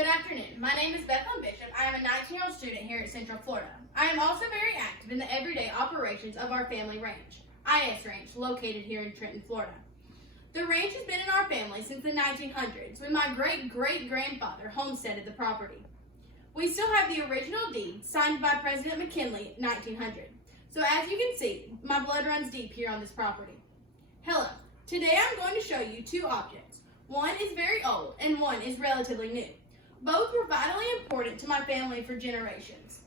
Good afternoon. My name is Bethlehem Bishop. I am a 19-year-old student here at Central Florida. I am also very active in the everyday operations of our family ranch, IS Ranch, located here in Trenton, Florida. The ranch has been in our family since the 1900s, when my great-great-grandfather homesteaded the property. We still have the original deed signed by President McKinley in 1900. So as you can see, my blood runs deep here on this property. Hello. Today I'm going to show you two objects. One is very old and one is relatively new. Both were vitally important to my family for generations.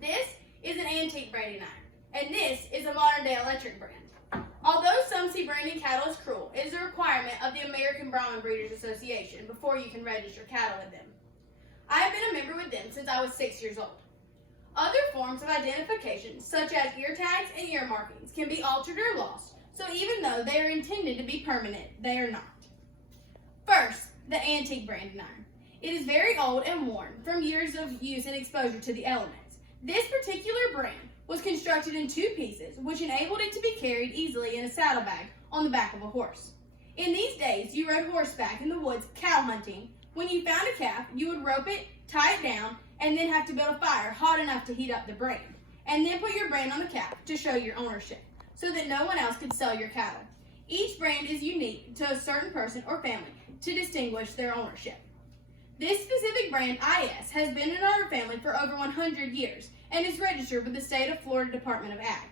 This is an antique branding iron, and this is a modern-day electric brand. Although some see branding cattle as cruel, it is a requirement of the American Brahman Breeders Association before you can register cattle with them. I have been a member with them since I was 6 years old. Other forms of identification, such as ear tags and ear markings, can be altered or lost, so even though they are intended to be permanent, they are not. First, the antique branding iron. It is very old and worn from years of use and exposure to the elements. This particular brand was constructed in two pieces, which enabled it to be carried easily in a saddlebag on the back of a horse. In these days, you rode horseback in the woods cow hunting. When you found a calf, you would rope it, tie it down, and then have to build a fire hot enough to heat up the brand, and then put your brand on the calf to show your ownership, so that no one else could sell your cattle. Each brand is unique to a certain person or family to distinguish their ownership. This specific brand, IS, has been in our family for over 100 years and is registered with the State of Florida Department of Ag.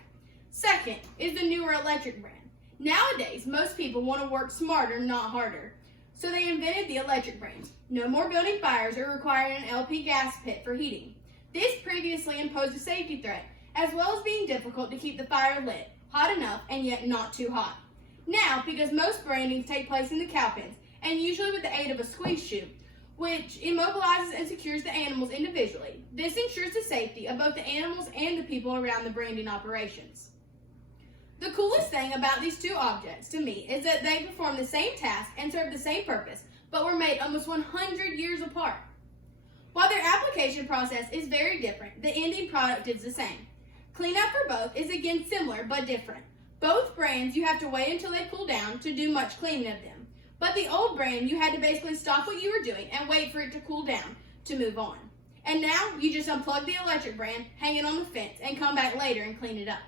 Second is the newer electric brand. Nowadays, most people want to work smarter, not harder. So they invented the electric brands. No more building fires or requiring an LP gas pit for heating. This previously imposed a safety threat, as well as being difficult to keep the fire lit, hot enough and yet not too hot. Now, because most brandings take place in the cow pens, and usually with the aid of a squeeze chute, which immobilizes and secures the animals individually, this ensures the safety of both the animals and the people around the branding operations. The coolest thing about these two objects to me is that they perform the same task and serve the same purpose, but were made almost 100 years apart. While their application process is very different, the ending product is the same. Cleanup for both is again similar but different. Both brands you have to wait until they cool down to do much cleaning of them. But the old brand, you had to basically stop what you were doing and wait for it to cool down to move on. And now, you just unplug the electric brand, hang it on the fence, and come back later and clean it up.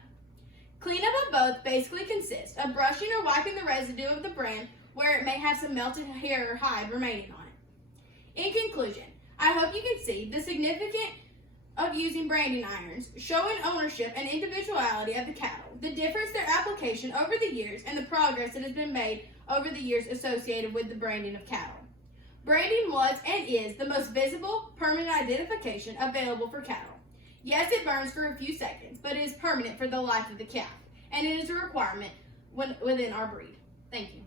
Cleanup of both basically consists of brushing or wiping the residue of the brand where it may have some melted hair or hide remaining on it. In conclusion, I hope you can see the significance of using branding irons, showing ownership and individuality of the cattle, the difference their application over the years, and the progress that has been made over the years associated with the branding of cattle. Branding was and is the most visible, permanent identification available for cattle. Yes, it burns for a few seconds, but it is permanent for the life of the calf, and it is a requirement within our breed. Thank you.